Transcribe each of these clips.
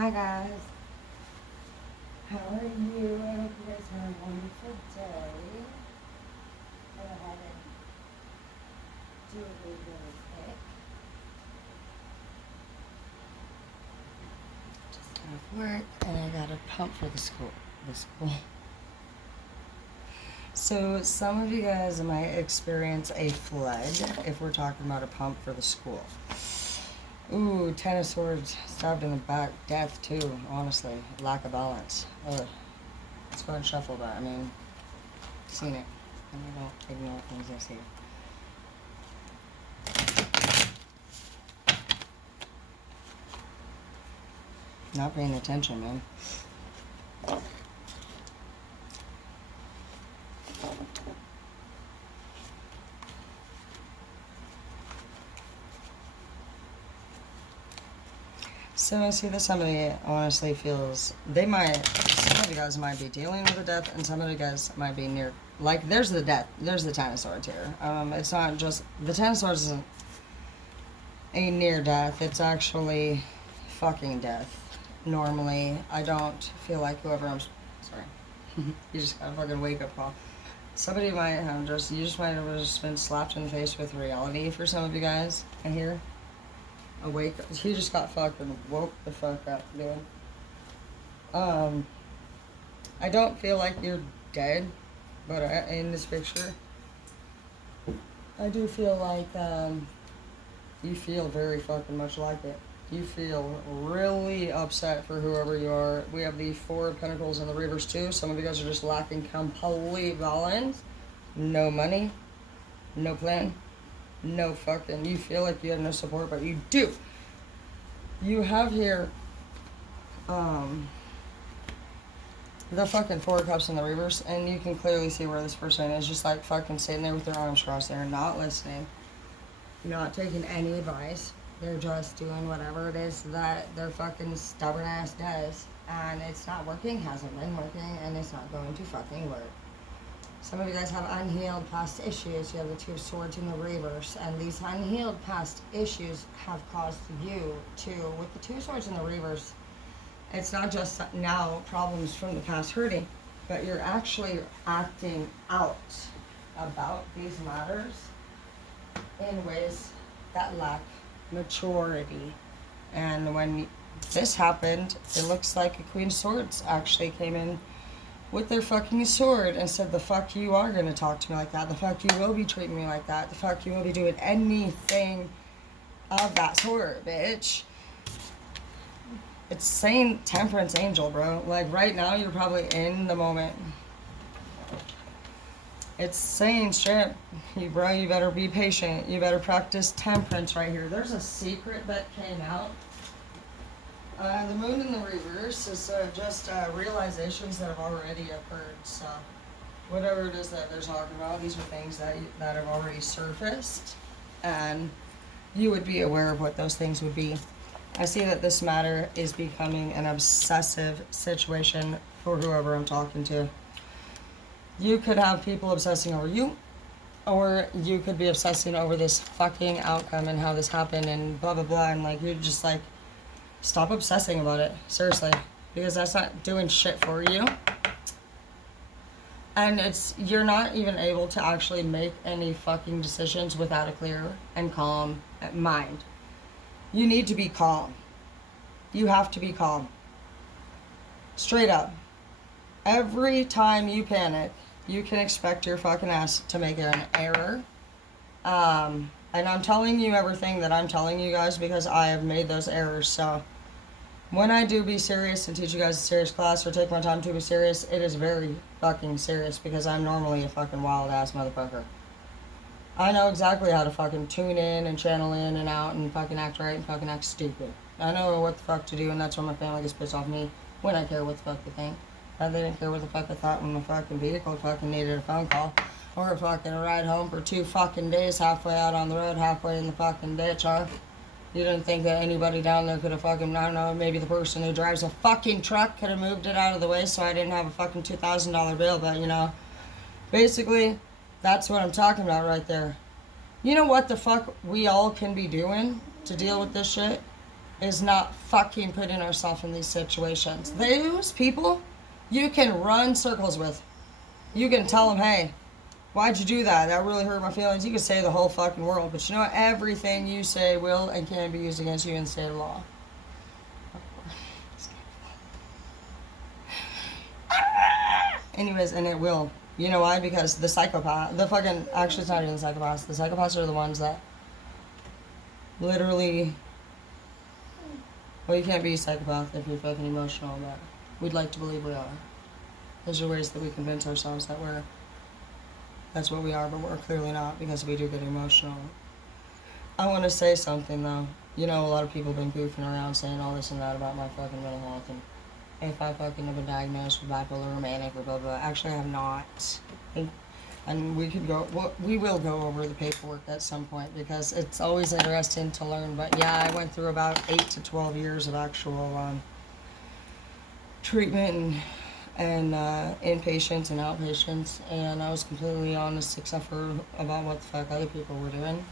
Hi guys. How are you? I hope you guys have a wonderful day. Go ahead and do it really quick. Just got off work and I got a pump for the school. So some of you guys might experience a flood if we're talking about a pump for the school. Ooh, 10 of swords, stabbed in the back, death too, honestly. Lack of balance. Ugh. Let's go ahead and shuffle that. I mean, seen it. And I don't ignore things I see. Not paying attention, man. So I see that somebody honestly feels some of you guys might be dealing with a death, and some of you guys might be near, like, there's the death, there's the 10 of swords here. It's not just, the 10 of swords isn't a near death, it's actually fucking death. Normally, I don't feel like whoever sorry, you just got a fucking wake up call. Somebody might have you just might have just been slapped in the face with reality for some of you guys, I hear. Awake. He just got fucking woke the fuck up, dude. I don't feel like you're dead, but in this picture, I do feel like you feel very fucking much like it. You feel really upset for whoever you are. We have the 4 of Pentacles in the reverse too. Some of you guys are just lacking complete balance. No money, no plan. No fucking, you feel like you have no support, but you do. You have here, the fucking 4 of Cups in the reverse, and you can clearly see where this person is just like fucking sitting there with their arms crossed there, not listening, not taking any advice. They're just doing whatever it is that their fucking stubborn ass does, and it's not working, hasn't been working, and it's not going to fucking work. Some of you guys have unhealed past issues. You have the 2 of Swords in the reverse. And these unhealed past issues have caused you to, with the 2 of Swords in the reverse, it's not just now problems from the past hurting, but you're actually acting out about these matters in ways that lack maturity. And when this happened, it looks like a Queen of Swords actually came in with their fucking sword and said, the fuck you are gonna talk to me like that, the fuck you will be treating me like that, the fuck you will be doing anything of that sort, bitch. It's saying Temperance Angel, bro. Like, right now, you're probably in the moment. It's saying straight, you better be patient. You better practice temperance right here. There's a secret that came out. The moon in the reverse is just realizations that have already occurred. So whatever it is that they're talking about, these are things that have already surfaced, and you would be aware of what those things would be. I see that this matter is becoming an obsessive situation for whoever I'm talking to. You could have people obsessing over you, or you could be obsessing over this fucking outcome and how this happened and blah blah blah, and like you're just like, stop obsessing about it, seriously, because that's not doing shit for you. And you're not even able to actually make any fucking decisions without a clear and calm mind. You need to be calm. You have to be calm. Straight up. Every time you panic, you can expect your fucking ass to make an error. And I'm telling you everything that I'm telling you guys because I have made those errors. So when I do be serious and teach you guys a serious class or take my time to be serious, it is very fucking serious because I'm normally a fucking wild ass motherfucker. I know exactly how to fucking tune in and channel in and out and fucking act right and fucking act stupid. I know what the fuck to do, and that's why my family gets pissed off me when I care what the fuck they think. They didn't care what the fuck I thought when my fucking vehicle fucking needed a phone call. Or fucking a ride home for 2 fucking days, halfway out on the road, halfway in the fucking ditch, huh? You didn't think that anybody down there could have fucking, I don't know, maybe the person who drives a fucking truck could have moved it out of the way so I didn't have a fucking $2,000 bill, but you know, basically, that's what I'm talking about right there. You know what the fuck we all can be doing to deal with this shit? is not fucking putting ourselves in these situations. Those people you can run circles with. You can tell them, hey, why'd you do that? That really hurt my feelings. You can say the whole fucking world. But you know what? Everything you say will and can be used against you in the state of law. Anyways, and it will. You know why? Because the psychopath, actually it's not even the psychopaths. The psychopaths are the ones that literally, well, you can't be a psychopath if you're fucking emotional, but we'd like to believe we are. Those are ways that we convince ourselves that that's what we are, but we're clearly not, because we do get emotional. I want to say something, though. You know, a lot of people have been goofing around saying all this and that about my fucking mental health, and if I fucking have been diagnosed with bipolar or manic or blah, blah. Actually, I have not. And we will go over the paperwork at some point, because it's always interesting to learn. But yeah, I went through about 8 to 12 years of actual treatment and inpatients and outpatients, and I was completely honest except for about what the fuck other people were doing.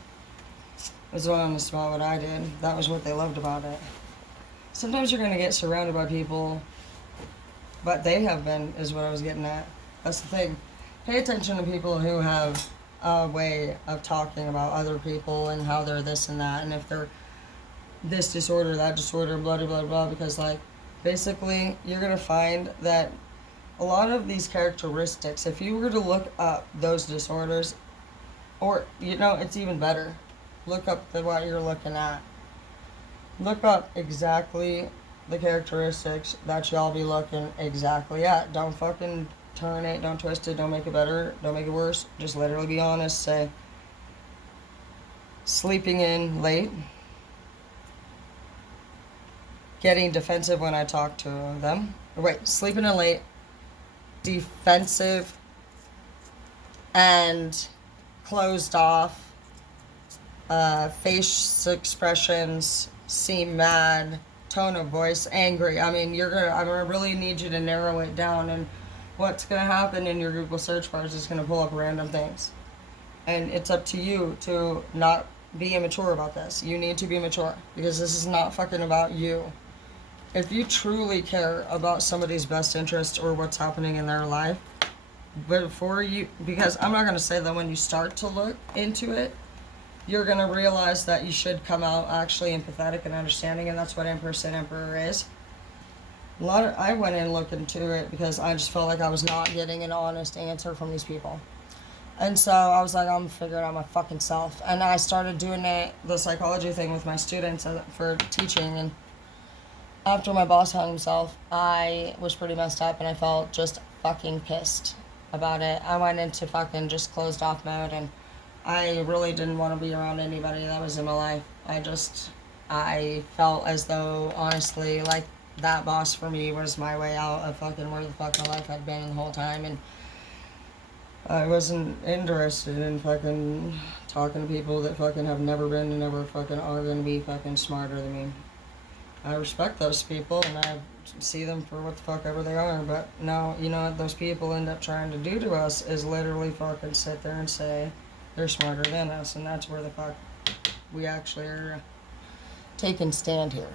I was honest about what I did. That was what they loved about it. Sometimes you're going to get surrounded by people, but they have been, is what I was getting at. That's the thing. Pay attention to people who have a way of talking about other people and how they're this and that, and if they're this disorder, that disorder, blah, blah, blah, blah, because, like, basically, you're going to find that a lot of these characteristics, if you were to look up those disorders, or, you know, it's even better, look up what you're looking at. Look up exactly the characteristics that y'all be looking exactly at. Don't fucking turn it, don't twist it, don't make it better, don't make it worse. Just literally be honest. Say, sleeping in late, getting defensive when I talk to them. Wait, sleeping in late, defensive, and closed off, face expressions, seem mad, tone of voice, angry. I mean, I really need you to narrow it down, and what's gonna happen in your Google search bars is gonna pull up random things. And it's up to you to not be immature about this. You need to be mature, because this is not fucking about you. If you truly care about somebody's best interest or what's happening in their life, because I'm not gonna say that when you start to look into it, you're going to realize that you should come out actually empathetic and understanding, and that's what Empress and Emperor is. I went in looking into it because I just felt like I was not getting an honest answer from these people. And so I was like, I'm figuring out my fucking self. And I started doing the psychology thing with my students for teaching, and after my boss hung himself, I was pretty messed up, and I felt just fucking pissed about it. I went into fucking just closed off mode, and I really didn't want to be around anybody that was in my life. I felt as though, honestly, like, that boss for me was my way out of fucking where the fuck my life had been the whole time, and I wasn't interested in fucking talking to people that fucking have never been and never fucking are gonna be fucking smarter than me. I respect those people, and I see them for what the fuck ever they are, but no, you know what those people end up trying to do to us is literally fucking sit there and say they're smarter than us, and that's where the fuck we actually are taking stand here.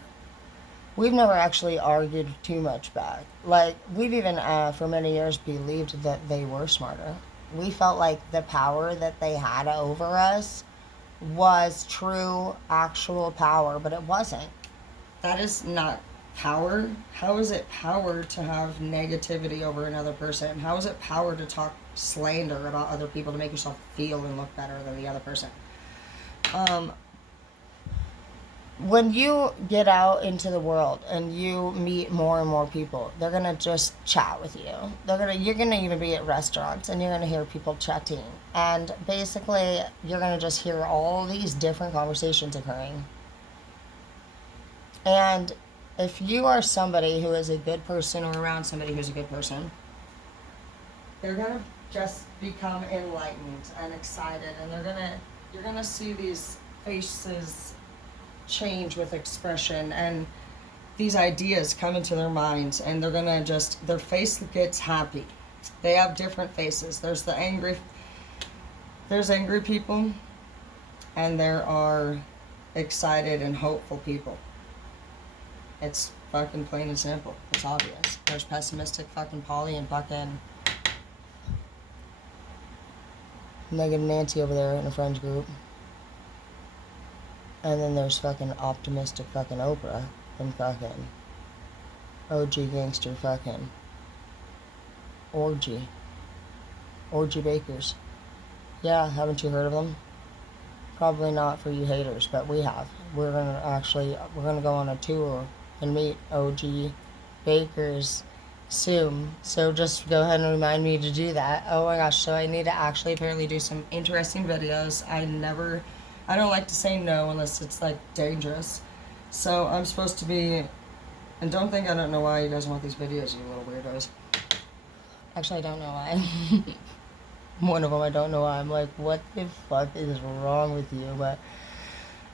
We've never actually argued too much back. Like, we've even, for many years, believed that they were smarter. We felt like the power that they had over us was true, actual power, but it wasn't. That is not power. How is it power to have negativity over another person? How is it power to talk slander about other people to make yourself feel and look better than the other person? When you get out into the world and you meet more and more people, they're gonna just chat with you. You're gonna even be at restaurants and you're gonna hear people chatting, and basically you're gonna just hear all these different conversations occurring. And if you are somebody who is a good person or around somebody who's a good person, they're gonna just become enlightened and excited, and you're gonna see these faces change with expression, and these ideas come into their minds, and they're gonna their face gets happy. They have different faces. There's angry people, and there are excited and hopeful people. It's fucking plain and simple. It's obvious. There's pessimistic fucking Polly and fucking negative Nancy over there in a friends group. And then there's fucking optimistic fucking Oprah and fucking OG gangster fucking Orgy Bakers. Yeah, haven't you heard of them? Probably not for you haters, but we have. We're gonna go on a tour and meet OG Bakers soon. So just go ahead and remind me to do that. Oh my gosh, so I need to actually apparently do some interesting videos. I don't like to say no unless it's like dangerous. So I'm supposed to be, and don't think I don't know why you guys want these videos, you little weirdos. Actually, I don't know why. One of them, I don't know why. I'm like, what the fuck is wrong with you? But,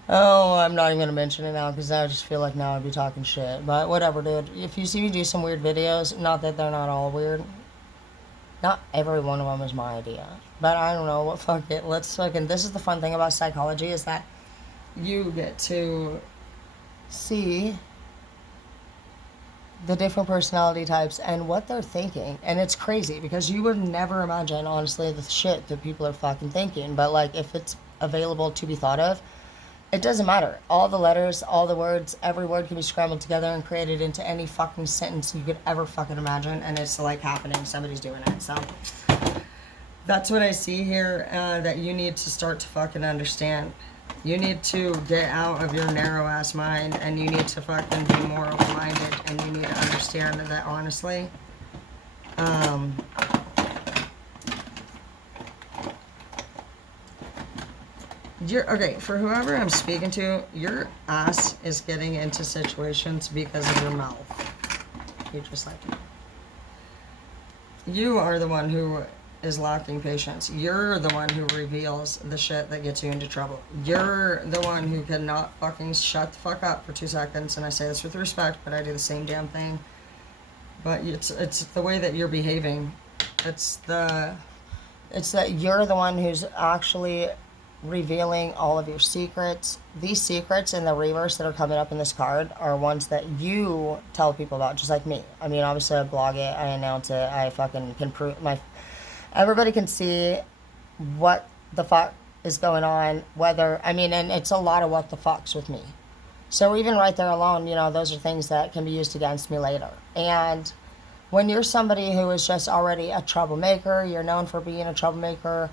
oh, I'm not even going to mention it now because I just feel like now I'd be talking shit. But whatever, dude. If you see me do some weird videos, not that they're not all weird. Not every one of them is my idea. But I don't know, what fuck it. Let's fucking, this is the fun thing about psychology is that you get to see the different personality types and what they're thinking. And it's crazy because you would never imagine, honestly, the shit that people are fucking thinking. But, like, if it's available to be thought of, it doesn't matter. All the letters, all the words, every word can be scrambled together and created into any fucking sentence you could ever fucking imagine. And it's, like, happening. Somebody's doing it. So that's what I see here that you need to start to fucking understand. You need to get out of your narrow-ass mind, and you need to fucking be more open-minded, and you need to understand that, honestly, okay, for whoever I'm speaking to, your ass is getting into situations because of your mouth. You just like it. You are the one who is lacking patience. You're the one who reveals the shit that gets you into trouble. You're the one who cannot fucking shut the fuck up for 2 seconds, and I say this with respect, but I do the same damn thing. But it's the way that you're behaving. It's that you're the one who's actually revealing all of your secrets. These secrets in the reverse that are coming up in this card are ones that you tell people about, just like me. I mean, obviously I blog it, I announce it, I fucking can prove everybody can see what the fuck is going on, and it's a lot of what the fucks with me. So even right there alone, those are things that can be used against me later. And when you're somebody who is just already a troublemaker, you're known for being a troublemaker,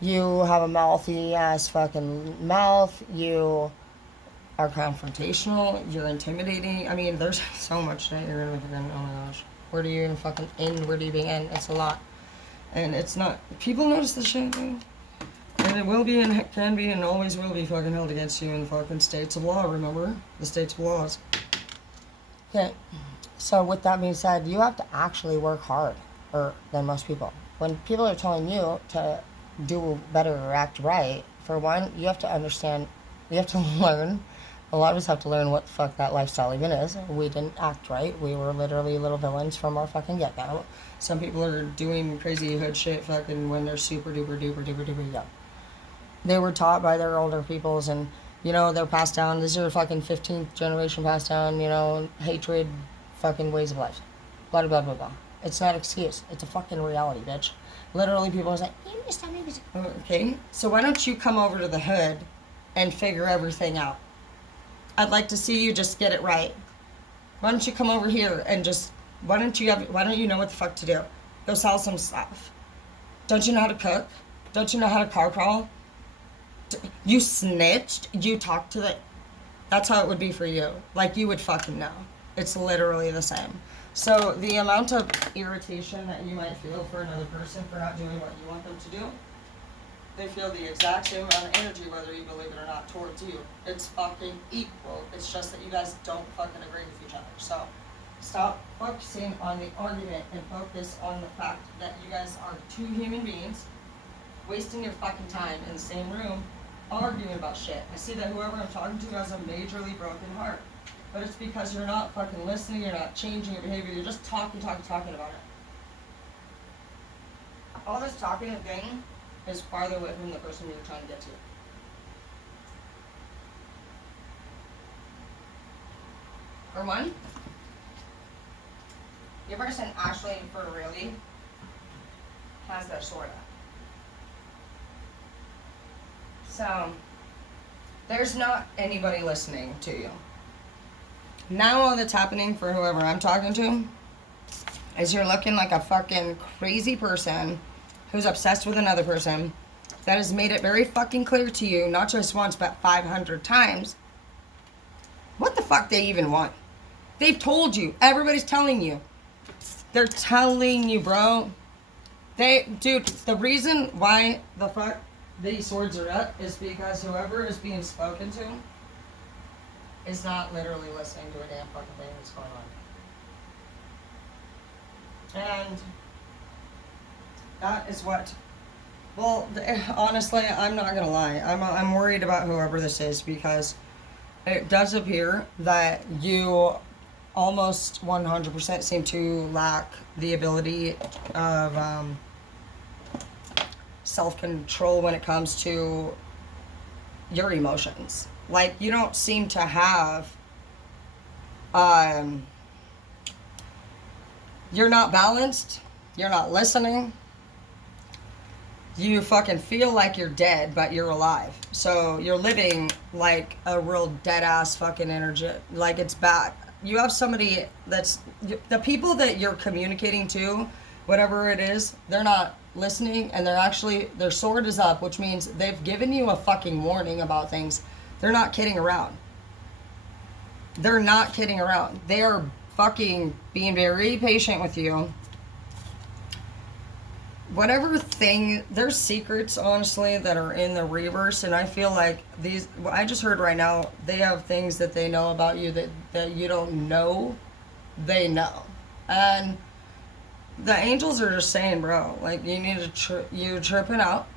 you have a mouthy ass fucking mouth, you are confrontational, you're intimidating. I mean, there's so much that you're gonna begin. Oh my gosh. Where do you even fucking end? Where do you begin? It's a lot. And it's not, people notice this shit, dude. And it will be and can be and always will be fucking held against you in fucking states of law, remember? The states of laws. Okay, so with that being said, you have to actually work harder than most people. When people are telling you to do better or act right, for one, you have to understand, you have to learn. A lot of us have to learn what the fuck that lifestyle even is. We didn't act right. We were literally little villains from our fucking get-go. Some people are doing crazy hood shit fucking when they're super duper duper duper duper young. They were taught by their older peoples and, they're passed down. These are fucking 15th generation passed down, hatred, fucking ways of life. Blah, blah, blah, blah. It's not an excuse. It's a fucking reality, bitch. Literally people are like, okay, so why don't you come over to the hood and figure everything out? I'd like to see you just get it right. Why don't you come over here and just, why don't you know what the fuck to do? Go sell some stuff. Don't you know how to cook? Don't you know how to car crawl? You snitched? You talked to that's how it would be for you. Like, you would fucking know. It's literally the same. So the amount of irritation that you might feel for another person for not doing what you want them to do, they feel the exact same amount of energy whether you believe it or not towards you. It's fucking equal. It's just that you guys don't fucking agree with each other. So stop focusing on the argument and focus on the fact that you guys are 2 human beings wasting your fucking time in the same room arguing about shit. I see that whoever I'm talking to has a majorly broken heart. But it's because you're not fucking listening, you're not changing your behavior, you're just talking about it. All this talking and thing is farther away from the person you're trying to get to. For one, your person actually, for really, has their sword up. So, there's not anybody listening to you. Now all that's happening for whoever I'm talking to is you're looking like a fucking crazy person who's obsessed with another person that has made it very fucking clear to you, not just once, but 500 times, what the fuck they even want. They've told you. Everybody's telling you. They're telling you, bro. Dude, the reason why the fuck these swords are up is because whoever is being spoken to is not literally listening to a damn fucking thing that's going on. And that is what, well, honestly, I'm not gonna lie. I'm worried about whoever this is because it does appear that you almost 100% seem to lack the ability of self-control when it comes to your emotions. Like, you don't seem to have, you're not balanced, you're not listening, you fucking feel like you're dead, but you're alive. So you're living like a real dead-ass fucking energy, like it's bad. You have somebody that's, the people that you're communicating to, whatever it is, they're not listening, and they're actually, their sword is up, which means they've given you a fucking warning about things. They're not kidding around. They're not kidding around. They are fucking being very patient with you. Whatever thing, there's secrets, honestly, that are in the reverse, and I feel like these, I just heard right now, they have things that they know about you that you don't know, they know. And the angels are just saying, bro, like, you need to, you're tripping out.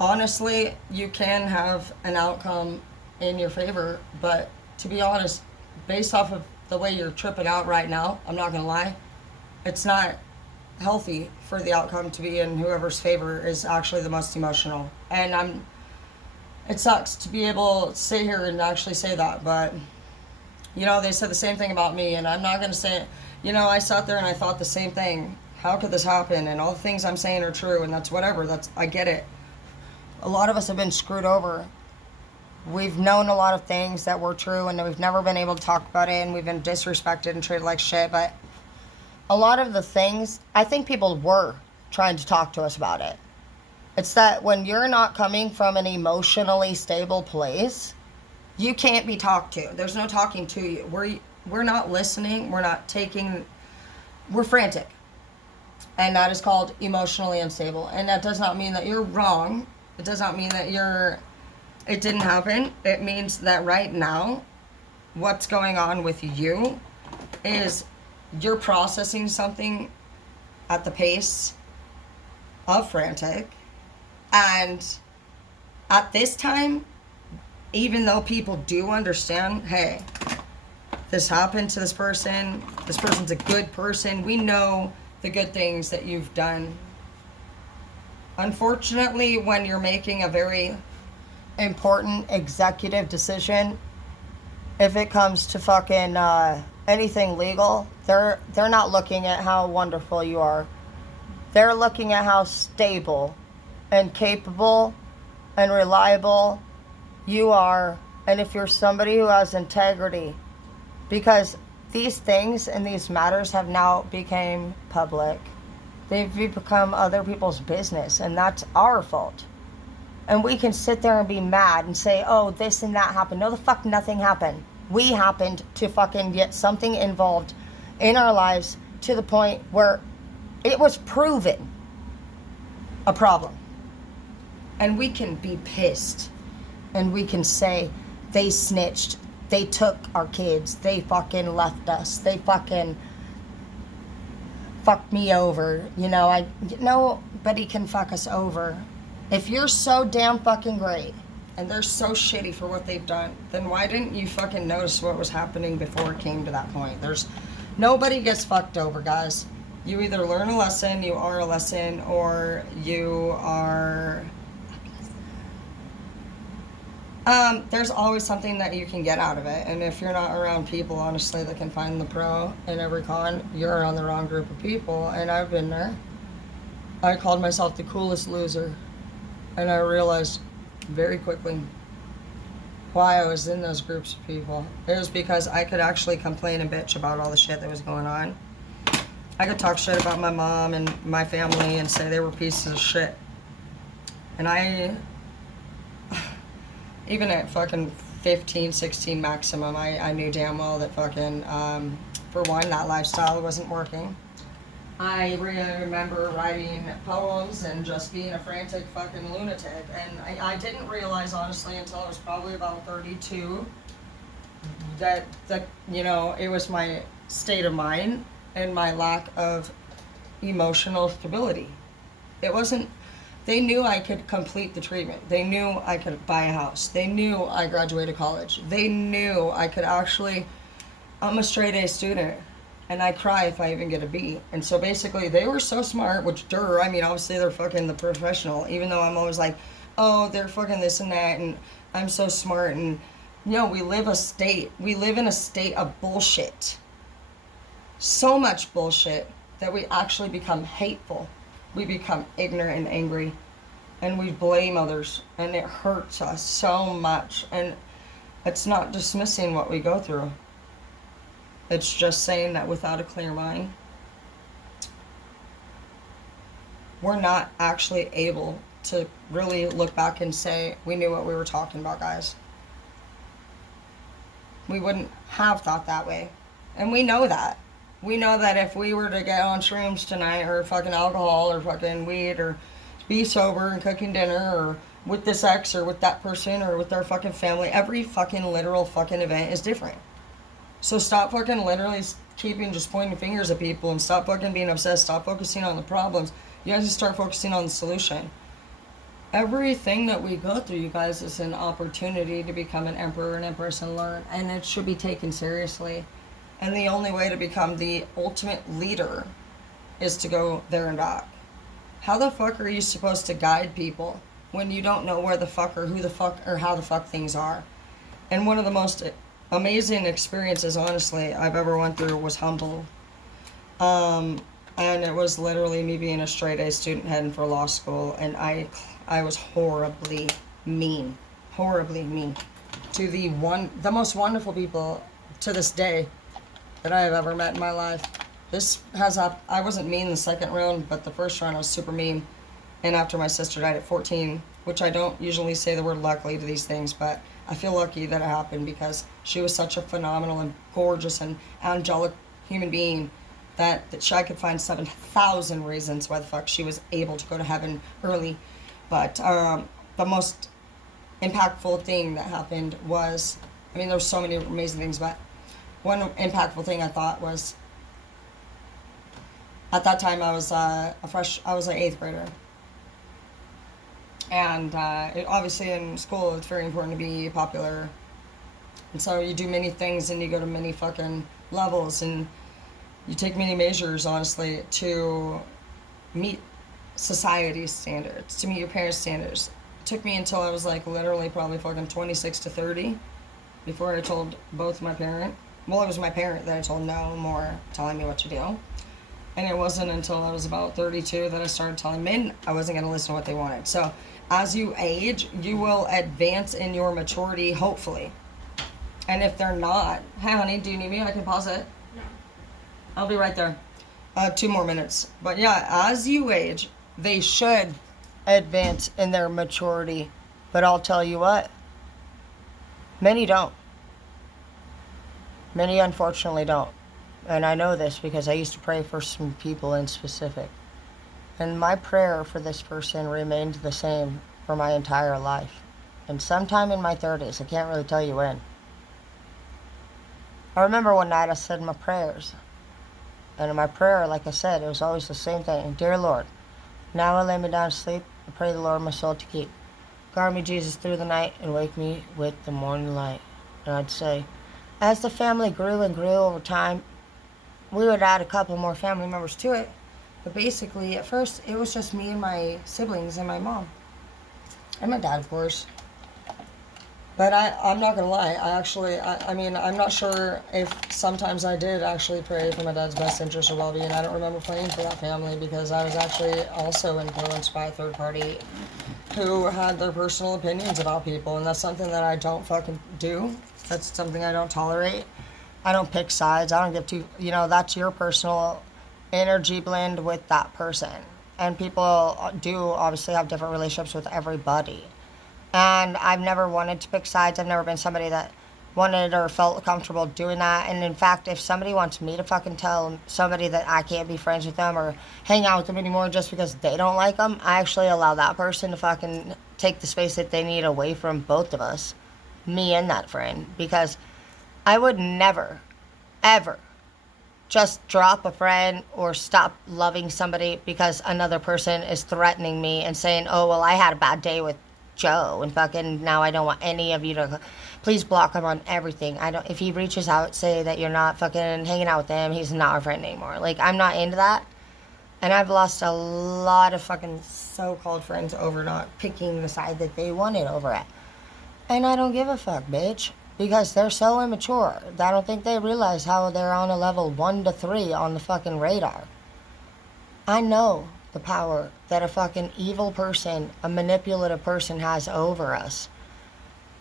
Honestly, you can have an outcome in your favor, but to be honest, based off of the way you're tripping out right now, I'm not gonna lie, it's not healthy for the outcome to be in whoever's favor is actually the most emotional. And it sucks to be able to sit here and actually say that, but you know, they said the same thing about me, and I'm not gonna say it. You know, I sat there and I thought the same thing. How could this happen? And all the things I'm saying are true, and that's whatever, I get it. A lot of us have been screwed over. We've known a lot of things that were true, and we've never been able to talk about it, and we've been disrespected and treated like shit, but a lot of the things, I think people were trying to talk to us about it. It's that when you're not coming from an emotionally stable place, you can't be talked to. There's no talking to you. We're not listening. We're not taking, we're frantic. And that is called emotionally unstable. And that does not mean that you're wrong. It does not mean that it didn't happen. It means that right now, what's going on with you is you're processing something at the pace of frantic. And at this time, even though people do understand, hey, this happened to this person's a good person, we know the good things that you've done. Unfortunately, when you're making a very important executive decision, if it comes to fucking anything legal, they're not looking at how wonderful you are. They're looking at how stable and capable and reliable you are, and if you're somebody who has integrity. Because these things and these matters have now become public. They've become other people's business, and that's our fault. And we can sit there and be mad and say, oh, this and that happened. No, the fuck nothing happened. We happened to fucking get something involved in our lives to the point where it was proven a problem. And we can be pissed. And we can say, they snitched. They took our kids. They fucking left us. They fucking fucked me over. You know, nobody can fuck us over. If you're so damn fucking great and they're so shitty for what they've done, then why didn't you fucking notice what was happening before it came to that point? Nobody gets fucked over, guys. You either learn a lesson, you are a lesson, or you are There's always something that you can get out of it. And if you're not around people, honestly, that can find the pro in every con, you're around the wrong group of people. And I've been there. I called myself the coolest loser. And I realized very quickly why I was in those groups of people. It was because I could actually complain and bitch about all the shit that was going on. I could talk shit about my mom and my family and say they were pieces of shit. And I, even at fucking 15, 16 maximum, I knew damn well that fucking, for one, that lifestyle wasn't working. I remember writing poems and just being a frantic fucking lunatic. And I didn't realize, honestly, until I was probably about 32, that it was my state of mind and my lack of emotional stability. It wasn't, they knew I could complete the treatment. They knew I could buy a house. They knew I graduated college. They knew I could actually, I'm a straight A student. And I cry if I even get a B. And so basically, they were so smart, which, I mean, obviously they're fucking the professional, even though I'm always like, oh, they're fucking this and that, and I'm so smart. And, we live in a state of bullshit. So much bullshit that we actually become hateful. We become ignorant and angry. And we blame others. And it hurts us so much. And it's not dismissing what we go through. It's just saying that without a clear mind, we're not actually able to really look back and say, we knew what we were talking about, guys. We wouldn't have thought that way. And we know that. We know that if we were to get on shrooms tonight, or fucking alcohol, or fucking weed, or be sober and cooking dinner, or with this ex, or with that person, or with our fucking family, every fucking literal fucking event is different. So stop fucking literally keeping just pointing fingers at people, and stop fucking being obsessed. Stop focusing on the problems. You guys just start focusing on the solution. Everything that we go through, you guys, is an opportunity to become an emperor and empress and learn. And it should be taken seriously. And the only way to become the ultimate leader is to go there and back. How the fuck are you supposed to guide people when you don't know where the fuck or who the fuck or how the fuck things are? And one of the most amazing experiences, honestly, I've ever went through was Humble. And it was literally me being a straight A student heading for law school, and I was horribly mean to the most wonderful people to this day that I have ever met in my life. I wasn't mean the second round, but the first round I was super mean. And after my sister died at 14, which I don't usually say the word luckily to these things, but I feel lucky that it happened because she was such a phenomenal and gorgeous and angelic human being that I could find 7,000 reasons why the fuck she was able to go to heaven early. But the most impactful thing that happened was, there were so many amazing things, but one impactful thing I thought was, at that time I was an 8th grader. And obviously in school it's very important to be popular. And so you do many things and you go to many fucking levels and you take many measures, honestly, to meet society's standards, to meet your parents' standards. It took me until I was literally probably fucking 26 to 30 before I told both my parent. Well, it was my parent that I told no more telling me what to do. And it wasn't until I was about 32 that I started telling men I wasn't going to listen to what they wanted. So as you age, you will advance in your maturity, hopefully. And if they're not, hey honey, do you need me? I can pause it. No. I'll be right there. 2 more minutes. But yeah, as you age, they should advance in their maturity. But I'll tell you what, many don't. Many unfortunately don't. And I know this because I used to pray for some people in specific. And my prayer for this person remained the same for my entire life. And sometime in my 30s, I can't really tell you when. I remember one night I said my prayers. And in my prayer, like I said, it was always the same thing. Dear Lord, now I lay me down to sleep. I pray the Lord my soul to keep. Guard me, Jesus, through the night and wake me with the morning light. And I'd say, as the family grew and grew over time, we would add a couple more family members to it. But basically, at first, it was just me and my siblings and my mom. And my dad, of course. But I'm not gonna lie. I mean, I'm not sure if sometimes I did actually pray for my dad's best interest or well-being. I don't remember praying for that family because I was actually also influenced by a third party who had their personal opinions about people, and that's something that I don't fucking do. That's something I don't tolerate. I don't pick sides. I don't give two. You know, that's your personal energy blend with that person, and people do obviously have different relationships with everybody. And I've never wanted to pick sides. I've never been somebody that wanted or felt comfortable doing that. And in fact, if somebody wants me to fucking tell somebody that I can't be friends with them or hang out with them anymore just because they don't like them, I actually allow that person to fucking take the space that they need away from both of us, me and that friend. Because I would never, ever just drop a friend or stop loving somebody because another person is threatening me and saying, oh, well, I had a bad day with Joe and fucking now I don't want any of you to please block him on everything. I don't, if he reaches out, say that you're not fucking hanging out with him, he's not our friend anymore. Like, I'm not into that. And I've lost a lot of fucking so-called friends over not picking the side that they wanted over it. And I don't give a fuck, bitch. Because they're so immature. I don't think they realize how they're on a level 1 to 3 on the fucking radar. I know the power that a fucking evil person, a manipulative person has over us.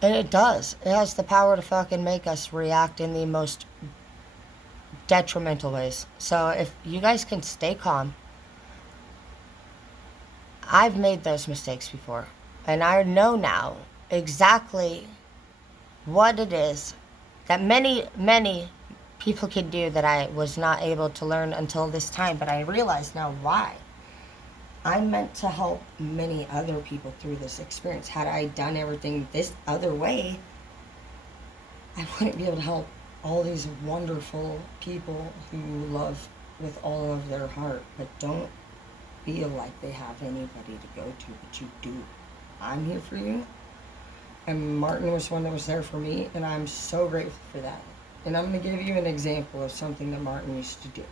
And it does. It has the power to fucking make us react in the most detrimental ways. So if you guys can stay calm, I've made those mistakes before. And I know now exactly what it is that many people can do that I was not able to learn until this time. But I realize now why. I'm meant to help many other people through this experience. Had I done everything this other way, I wouldn't be able to help all these wonderful people who love with all of their heart, but don't feel like they have anybody to go to, but you do. I'm here for you. And Martin was one that was there for me, and I'm so grateful for that. And I'm going to give you an example of something that Martin used to do.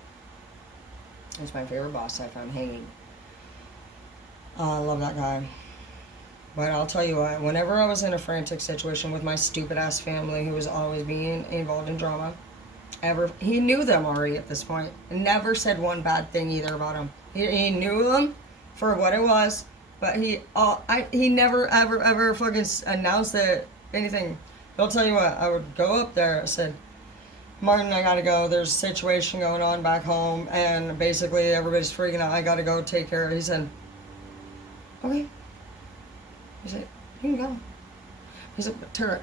He's my favorite boss I found hanging. I love that guy. But I'll tell you what, whenever I was in a frantic situation with my stupid ass family who was always being involved in drama, he knew them already at this point. Never said one bad thing either about them. He knew them for what it was, but he never ever fucking announced that anything. But I'll tell you what, I would go up there. I said, Martin, I gotta go. There's a situation going on back home, and basically everybody's freaking out. I gotta go take care of it. He said, okay. He said, you can go. He said, Tara.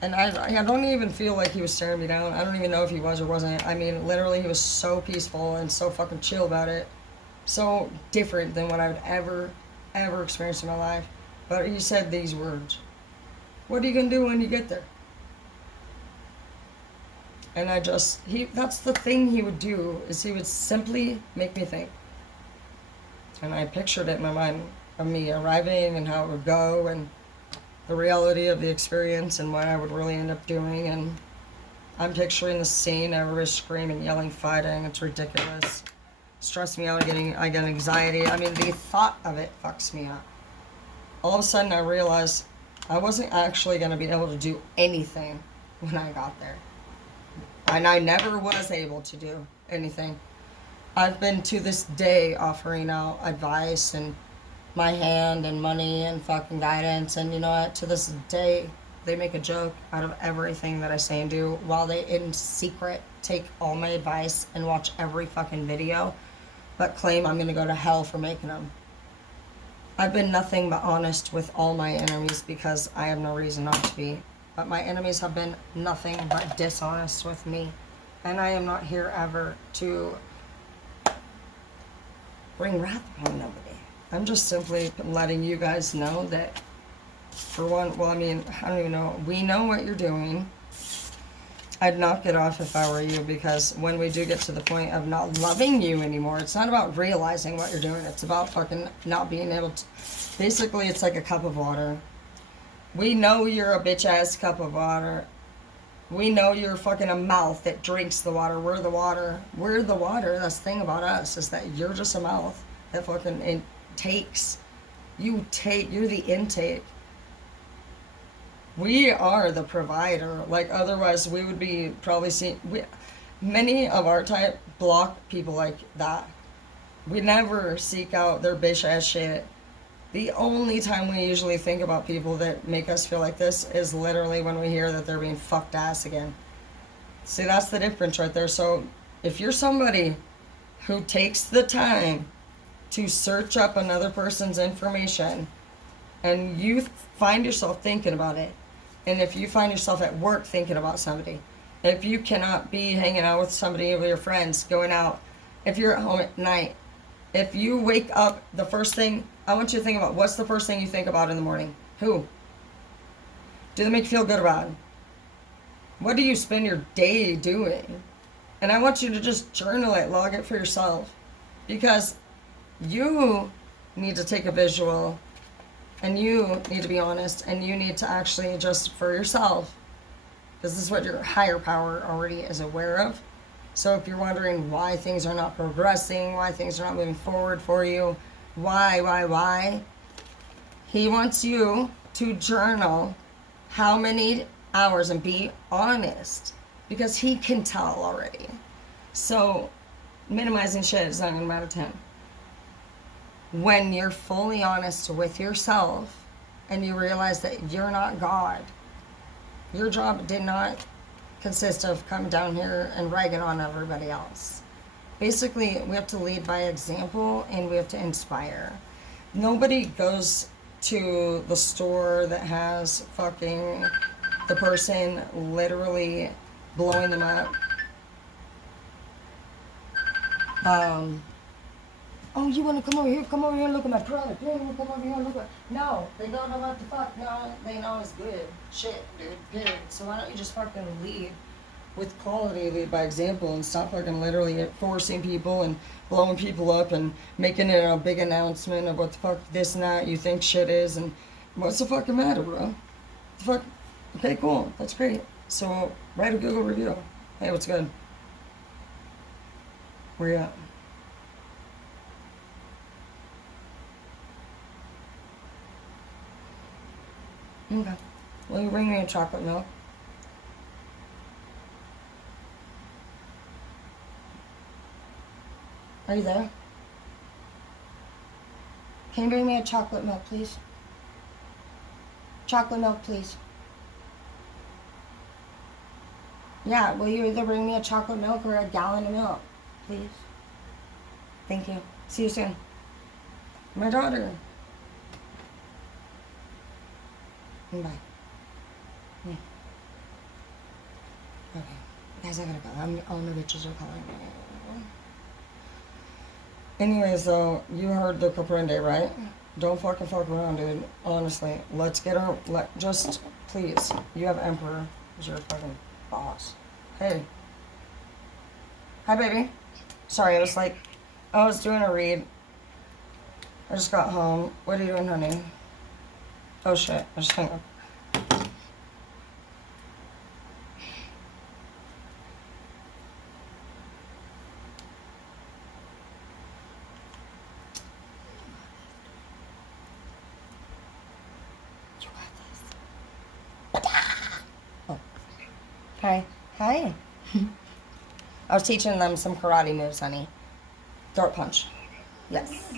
And I don't even feel like he was staring me down. I don't even know if he was or wasn't. I mean, literally, he was so peaceful and so fucking chill about it. So different than what I would ever experience in my life. But he said these words. What are you going to do when you get there? And that's the thing he would do, is he would simply make me think. And I pictured it in my mind of me arriving and how it would go and the reality of the experience and what I would really end up doing. And I'm picturing the scene, everybody's screaming, yelling, fighting. It's ridiculous. Stress me out. I get anxiety. I mean, the thought of it fucks me up. All of a sudden, I realized I wasn't actually going to be able to do anything when I got there. And I never was able to do anything. I've been to this day offering out advice and my hand and money and fucking guidance. And you know what? To this day, they make a joke out of everything that I say and do, while they in secret take all my advice and watch every fucking video, but claim I'm going to go to hell for making them. I've been nothing but honest with all my enemies because I have no reason not to be. But my enemies have been nothing but dishonest with me. And I am not here ever to bring wrath upon nobody. I'm just simply letting you guys know that, for one, well, I mean, I don't even know. We know what you're doing. I'd knock it off if I were you, because when we do get to the point of not loving you anymore, it's not about realizing what you're doing. It's about fucking not being able to. Basically, it's like a cup of water. We know you're a bitch-ass cup of water. We know you're fucking a mouth that drinks the water. We're the water. We're the water. That's the thing about us, is that you're just a mouth that fucking takes. You're the intake. We are the provider. Like, otherwise, we would be probably seeing. Many of our type block people like that. We never seek out their bitch ass shit. The only time we usually think about people that make us feel like this is literally when we hear that they're being fucked ass again. See, that's the difference right there. So, if you're somebody who takes the time to search up another person's information and you find yourself thinking about it, and if you find yourself at work thinking about somebody, if you cannot be hanging out with somebody with your friends, going out, if you're at home at night, if you wake up, the first thing, I want you to think about, what's the first thing you think about in the morning? Who? Do they make you feel good about? What do you spend your day doing? And I want you to just journal it, log it for yourself. Because you need to take a visual, and you need to be honest, and you need to actually just for yourself, because this is what your higher power already is aware of. So if you're wondering why things are not progressing, why things are not moving forward for you, why, he wants you to journal how many hours and be honest, because he can tell already. So minimizing shit is not going to matter to him. When you're fully honest with yourself and you realize that you're not God, your job did not consist of coming down here and ragging on everybody else. Basically, we have to lead by example and we have to inspire. Nobody goes to the store that has fucking the person literally blowing them up. Oh, you want to come over here? Come over here and look at my product. Yeah, you want to come over here and look at... No, they don't know what the fuck. No, they know it's good. Shit, dude. Period. So why don't you just fucking lead with quality, lead by example, and stop fucking literally forcing people and blowing people up and making it a big announcement of what the fuck this and that you think shit is, and what's the fucking matter, bro? The fuck? Okay, cool. That's great. So write a Google review. Hey, what's good? Where you at? Okay. Will you bring me a chocolate milk? Are you there? Can you bring me a chocolate milk, please? Chocolate milk, please. Yeah, will you either bring me a chocolate milk or a gallon of milk, please? Thank you. See you soon. My daughter. Bye. Yeah. Okay. Guys, I gotta go. All my bitches are calling me. Anyways, though, you heard the Caprende, right? Don't fucking fuck around, dude. Honestly. Let's get her... just, please. You have Emperor as your fucking boss. Hey. Hi, baby. Sorry, I was doing a read. I just got home. What are you doing, honey? Oh, shit. I just hung up. Oh. Hi. Hi. I was teaching them some karate moves, honey. Throat punch. Yes.